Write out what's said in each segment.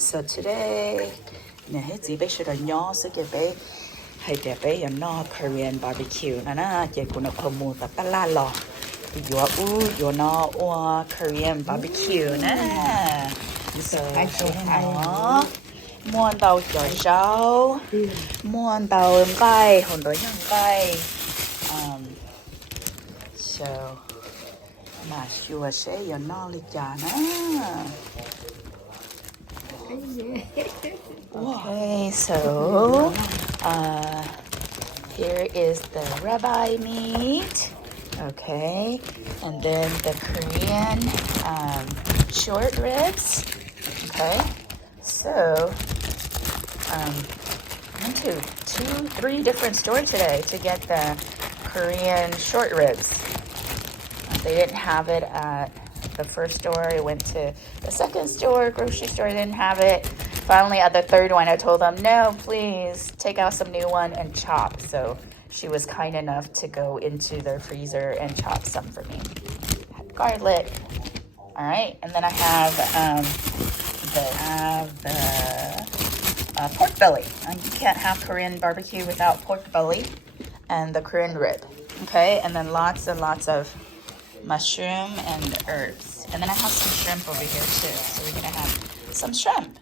so today nè hết gì bây giờ nhỏ sẽ cái bé hay để bé nó Korean barbecue nè chị cũng nó không mua tập la lò yo nó Korean barbecue nè so nó muôn tàu chở rau muôn tàu bay hồn đối nhân bay so mà sure sẽ yo nó đi chả nè. Okay, so here is the ribeye meat. Okay, and then the Korean short ribs. Okay, so I went to 2-3 different stores today to get the Korean short ribs. They didn't have it at the first store. I went to the second store, grocery store, didn't have it. Finally, at the third one, I told them, no, please take out some new one and chop. So she was kind enough to go into their freezer and chop some for me. Garlic. All right, and then I have the pork belly. You can't have Korean barbecue without pork belly and the Korean rib. Okay, and then lots and lots of mushroom and herbs. And then I have some shrimp over here too. So we're gonna have some shrimp.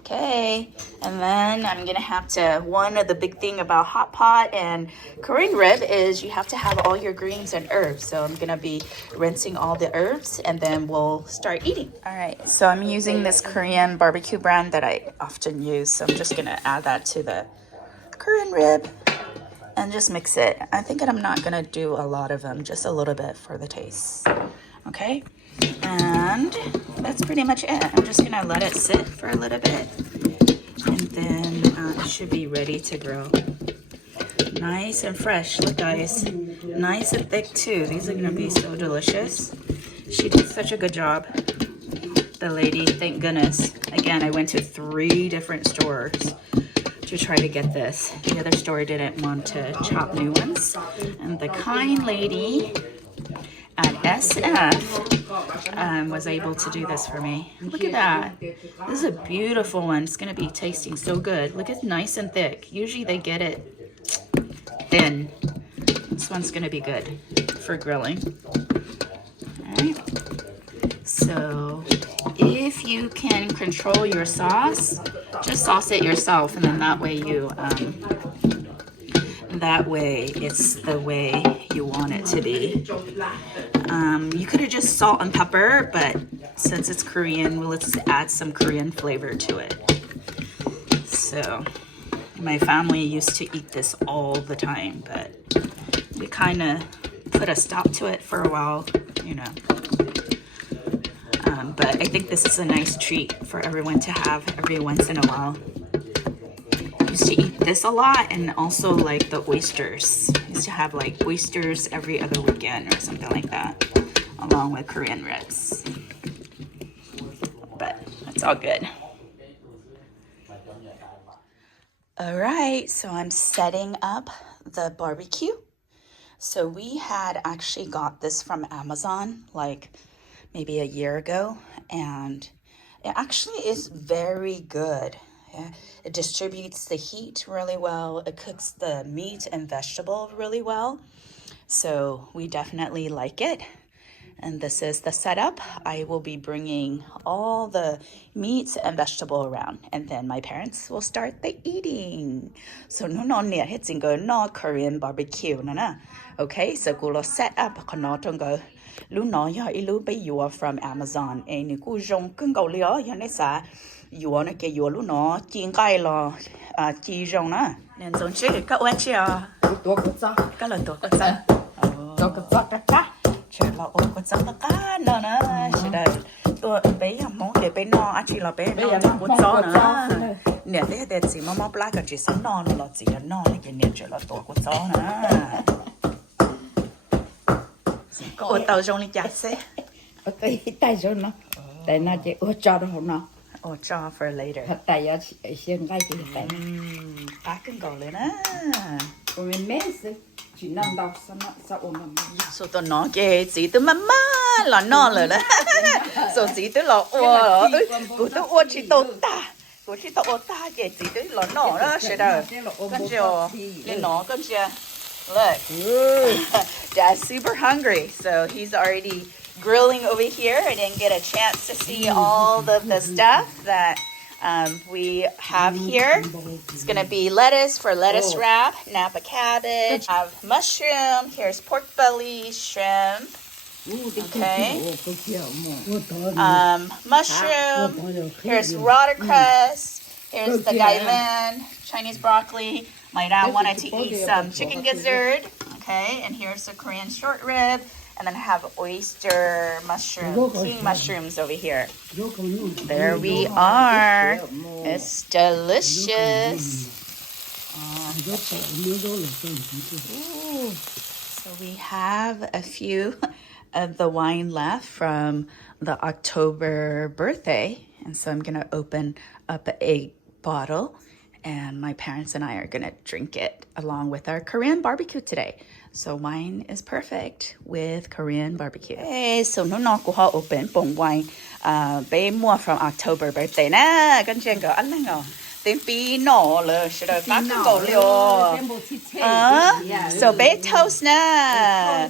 Okay, and then I'm gonna have to, one of the big thing about hot pot and Korean rib is you have to have all your greens and herbs. So I'm gonna be rinsing all the herbs and then we'll start eating. All right, so I'm using this Korean barbecue brand that I often use. So I'm just gonna add that to the Korean rib and just mix it. I think I'm not gonna do a lot of them, just a little bit for the taste. Okay, and that's pretty much it. I'm just gonna let it sit for a little bit and then it should be ready to grill. Nice and fresh, look guys, nice and thick too. These are gonna be so delicious. She did such a good job, the lady, thank goodness. Again, I went to 3 different stores to try to get this. The other store didn't want to chop new ones, and the kind lady at SF was able to do this for me. Look at that. This is a beautiful one. It's gonna be tasting so good. Look, it's nice and thick. Usually they get it thin. This one's gonna be good for grilling. All right. So if you can control your sauce, just sauce it yourself, and then that way it's the way you want it to be. You could have just salt and pepper, but since it's Korean, well, let's add some Korean flavor to it. So my family used to eat this all the time, but we kind of put a stop to it for a while, you know. But I think this is a nice treat for everyone to have every once in a while. I used to eat this a lot, and also like the oysters. I used to have like oysters every other weekend or something like that, along with Korean ribs. But it's all good. All right, so I'm setting up the barbecue. So we had actually got this from Amazon like maybe a year ago, and it actually is very good. Yeah, it distributes the heat really well. It cooks the meat and vegetable really well. So we definitely like it. And this is the setup. I will be bringing all the meats and vegetable around, and then my parents will start the eating. So no near hitting go no Korean barbecue na. Okay, so we'll set up go. Lu no ya ilu be you are from Amazon. Ni ku jong kun go lio ya ne sa. You wanna get your lu no jing gai lo ji rong na. Nên giống chứ các anh chị à. Tua cột gió. Các lần tua cột gió. Tua cột gió cá. Trời là ôi cột gió cá nữa nè. Chị đây. Tua bé món để bé no à chị là bé no cột gió nữa. Nè thế chị mà món black chị sống no là chị là no này cái nè trời là tua cột gió nữa. Cô tàu trong đi chặt xe. Tay rồi nó. Tại nó chỉ ô cho đó không nó. Ô cho for later. Tại giờ xiên cái gì tại. Bác cần cầu lên á. mình mến sự chỉ nằm đọc sao ôm nằm so tụi nó kì chỉ tụi mama là nó rồi đó so chỉ tụi lo ô của tụi ô chỉ tụi ta của chỉ tụi ô ta kì chỉ tụi lo nó đó sẽ đâu con chưa nên nó con chưa look Dad's super hungry so he's already grilling over here. I didn't get a chance to see all of the stuff that we have here. It's going to be lettuce for lettuce wrap, Napa cabbage, have mushroom, here's pork belly, shrimp, okay, mushroom, here's watercress, here's the gailan, Chinese broccoli. My dad wanted to eat some chicken gizzard, okay, and here's the Korean short rib. And then have oyster mushroom, king mushrooms over here. There we are. It's delicious. Ooh. So we have a few of the wine left from the October birthday. And so I'm going to open up a bottle. And my parents and I are going to drink it along with our Korean barbecue today. So wine is perfect with Korean barbecue. Hey, so nó của họ open bông wine. Bé mua from October birthday nè. Con chuyện có ăn ngò. Tên pi nọ là sẽ được các cái cổ liệu. So bé toast nè.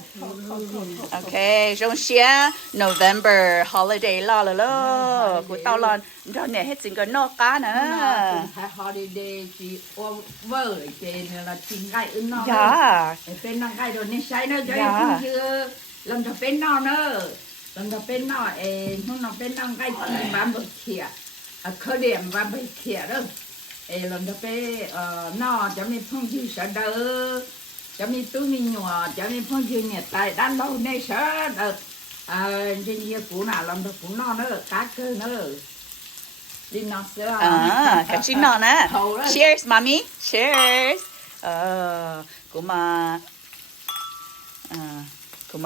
Okay, rong xia November holiday la. Của tao là đó nè hết chính cái nọ cá nè. Holiday chỉ over cái là chính cái nó. Yeah. Bên nó cái đồ nên sai nó cái không chưa làm cho bên nó nữa. Làm cho bên nó nó bên nó cái chỉ bán bột khía. Khởi điểm bán bột khía đó. Làm cho bên nó cho mình phong dư sợ đỡ. Cho mình túi mình nhỏ cho mình phong dư nhẹ tại đan lâu nên sợ được. Trên như phụ nào làm cho phụ nó nữa cá cơ nữa. 같이 넣어놔. Cheers, mommy. Cheers. Kuma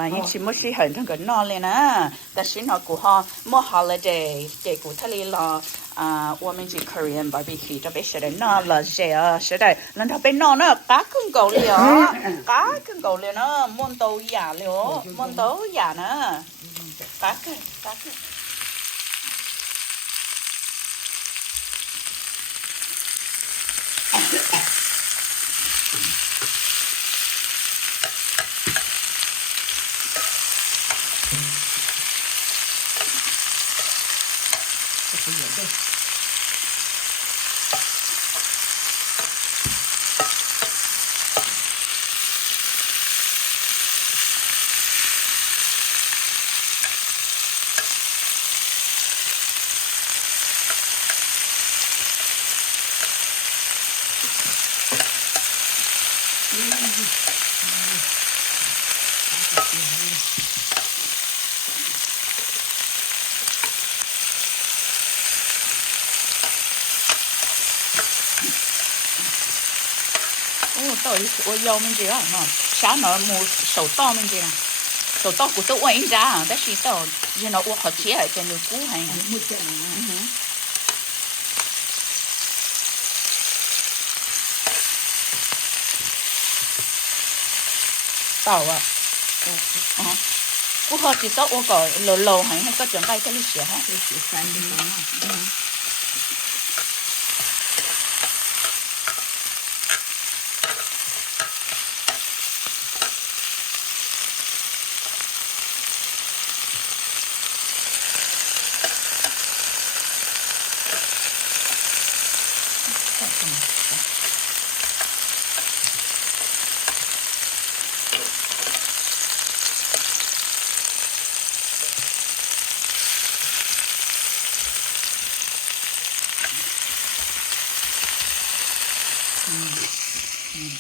những chuyện mới xí hận trong cái nọ lên á. Tại vì nó của họ mua holiday để của thằng là mình chỉ Korean barbecue cho bé sẽ đến nọ là sẽ đây. Lần đầu bé nọ nó cá cưng cầu liền nó muốn tàu giả liền muốn tàu giả nữa. Cá cưng. Tao đi của yêu mình gì đó, sáng nó mua sầu to mình gì nè, sầu to của tôi uống ra,但是tao giờ nó uống hot chế cho nhiều cú hay nè. Tao à, cú hot chỉ tao uống cái lâu hay có chuyện cái lịch sử ha, lịch sử sáng đi mà.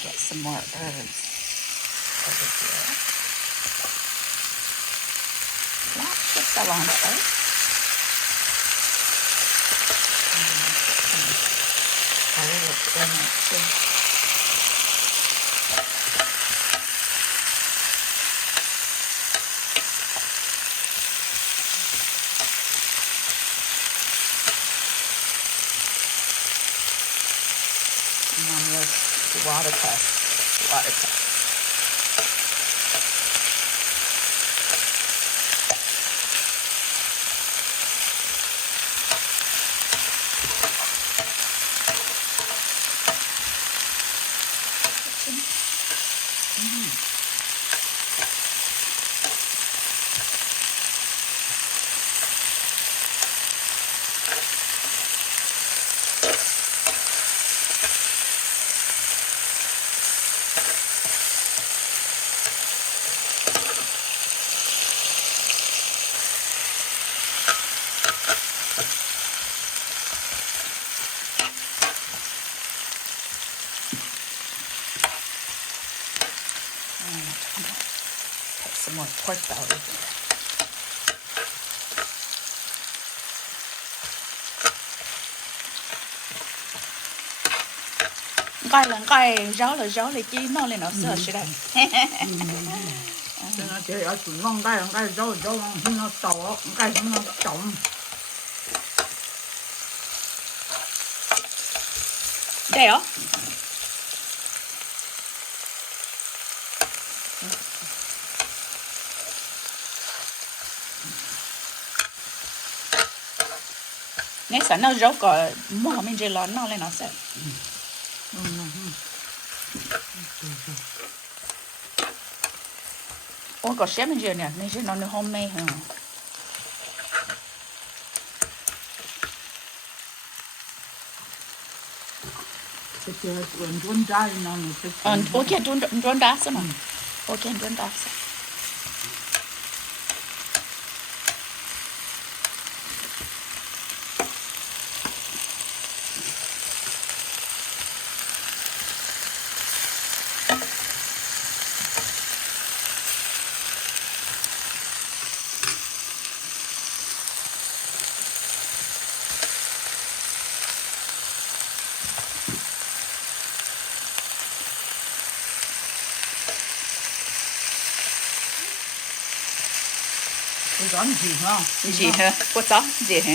Get some more herbs over here. Lots of cilantro. Garlic in it too. And then this watercress. water. Put some more pork belly here. Cái rau là chi nó lên nó sơ sữa đây. Cho nó chơi ở chuột ngon cái rau nó to cái nó trọng. Đây hả? Nếu sẵn nó rau có mua mình chỉ lón nó lên nó sẽ. Ủa có xếp mình chưa nè, nên chỉ nó được hôm nay hả? Cái tuần trái nó Ủa kia tuần đá sao mà? Ủa kia tuần đá sao? cái gió gì không? Gì hả? Có gió gì hả?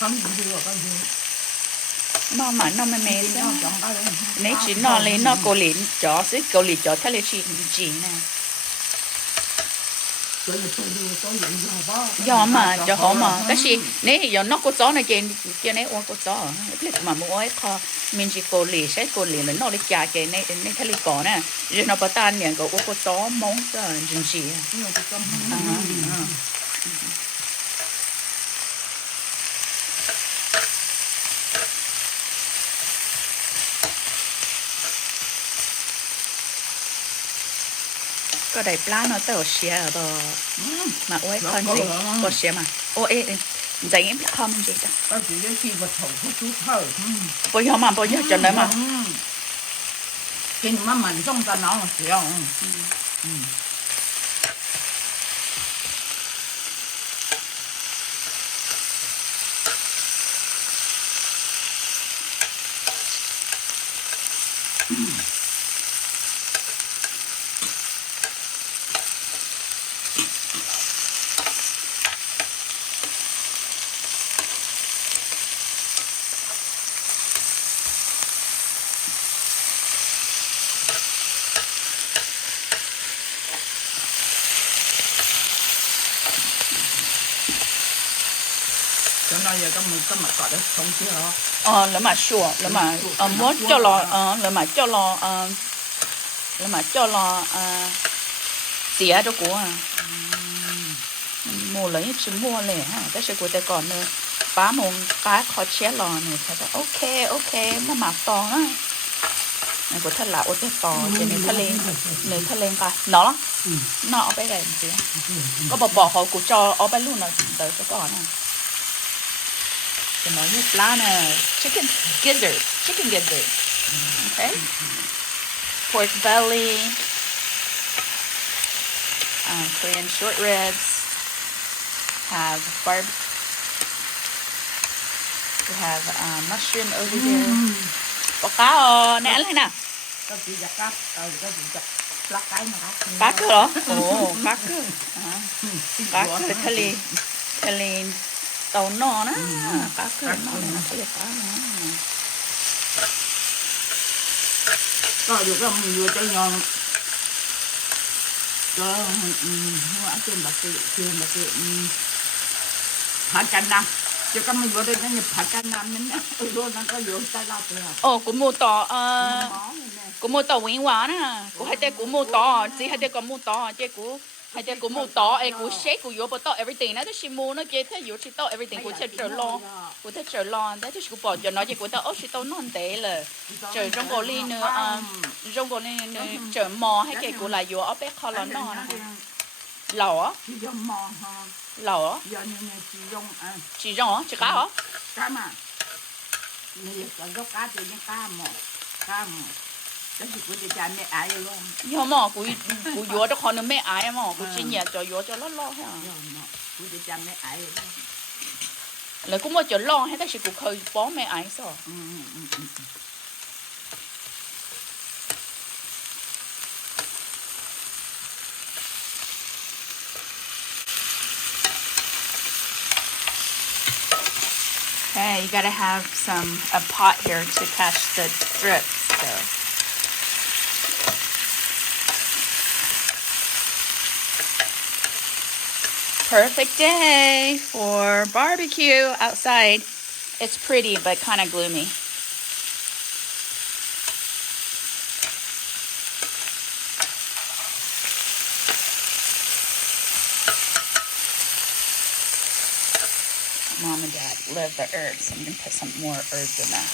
Không gì rồi cái gì. Nó mà nó mê Nó sao? chọn cái Nếu chỉ nó lên nó cố lìn chó sẽ cố lìn chó thay lên chỉ nè. Giờ mà cho họ mà cái gì nếu giờ nó có gió này kia này uống có gió biết mà mua ấy kho mình chỉ cố lì sẽ cố lì là nó lấy chả cái này thay lấy cỏ nè rồi nó bắt tan liền có uống có gió mong sao chừng gì có đầy pla nó tao xé ở đó mà ôi con gì có xé mà ôi dạy em không mình gì đó cái gì cái gì mà thầu cái chút thở bây giờ mà bây giờ cho nó mà kinh mà mình trong ta nó xéo cho nó giờ cái mặt cọt đó không xíu hả? lỡ mà sure lỡ mà muốn cho lỡ mà xía cho cô à mua lấy chỉ mua lẻ ha cái sự của tay còn nữa bá khó chế lò này thật ok nó mà to á này của thật là ô tê to cho nên thật lên coi nó ở bên đây gì có bỏ họ của cho ở bên luôn là tới cho con này cho nó như lá nè chicken gizzard okay pork belly Korean short ribs have we have mushroom over here có cá nè lên nè cái gì giặt cá cái gì giặt lá cái mà cá cơ đó cá cơ thề lì tàu nó cá cơ nó là thề lì cá nó có được không mình vừa cho ngon có hoa trên bạc kì hạt canh nam cho các mình vừa đây nó nhập hạt canh nam mình luôn nó có vừa tay lao tiền cũng mua tỏ cũng mua tỏ nguyên hóa nè cũng hay cũng mua tỏ chỉ hay còn mua tỏ chứ cũng mua tỏ cũng shake cũng vô tỏ everything nó chỉ mua nó kia thế vô chỉ tỏ everything cũng sẽ trở lo thế thì cũng bỏ cho nó chỉ cũng tỏ chỉ tỏ non té là trở trong cổ ly nữa trở mò hay cái cũng là vô ở bé kho lon nó lẩu lẩu chỉ rong chỉ cá hả cá mà này còn có cá thì những cá mò cái gì cũng để mẹ ái luôn nhưng mà cũng vô đó còn mẹ ái mà cũng chỉ nhẹ cho vô cho lo ha cũng để mẹ ái là cũng mới cho lo hay ta chỉ cũng khơi bó mẹ ái sao Okay, you gotta have a pot here to catch the drip. So. Perfect day for barbecue outside. It's pretty, but kind of gloomy. Mom and Dad love the herbs. I'm going to put some more herbs in that.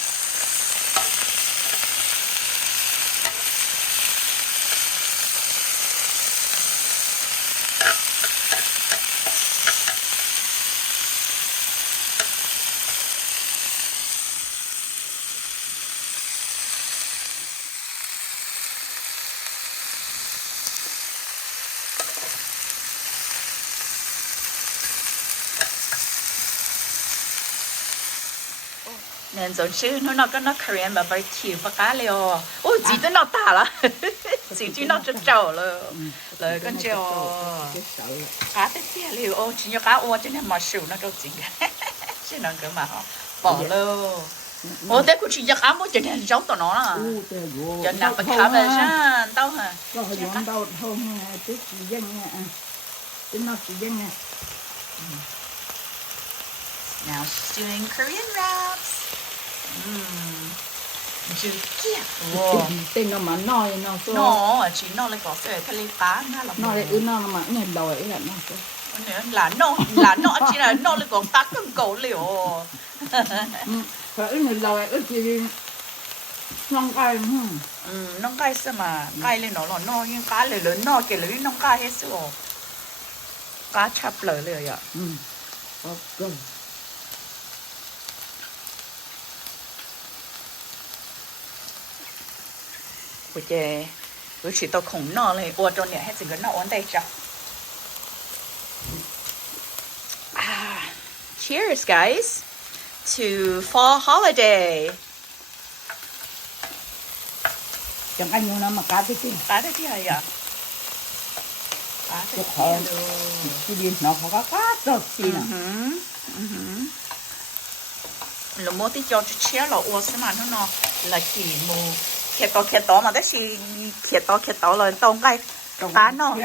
Nên giống chứ nó có nó Korean barbecue và cá liều ôi chỉ tới nó tả là chỉ chứ nó cho trâu lời con trâu cá tới kia liều ô chỉ cho cá ô cho nên mà sườn nó đâu chính chứ nó cứ mà bỏ luôn ô thế cũng chỉ cho cá mỗi cho nên giống tụi nó là cho nên phải cá về ra đâu hả có hồi giống đâu không chứ chỉ dân nha chứ nó chỉ dân nha now she's doing Korean wraps. Wow. Tên nó mà nói nó số. Nó chỉ nó lại có phải thay cá nó là. Nó lại nó mà nghe đòi là nó số. Là nó chỉ là nó lại có tắc cưng cầu liều. Phải người đòi chỉ non cay. Non cay sao mà cay lên nó là no nhưng cá lớn no cái lưỡi non cay hết rồi. Cá chắp lưỡiเลยอ่ะ. Ok. Bữa chỉ tao khủng nọเลยอวดจนเนี่ยให้สิ่งนั้นนอวันได้จ้ะ Cheers guys to fall holiday. Chẳng anh nó mà cá thế kia. Cá thế kia à? Cá thế kia luôn. Cái đi nó có cá rồi gì nè. Lúc mua tí cho chia là uống xem mà nó là chỉ mù khét to mà đó chỉ khét to là tông cái cá nó.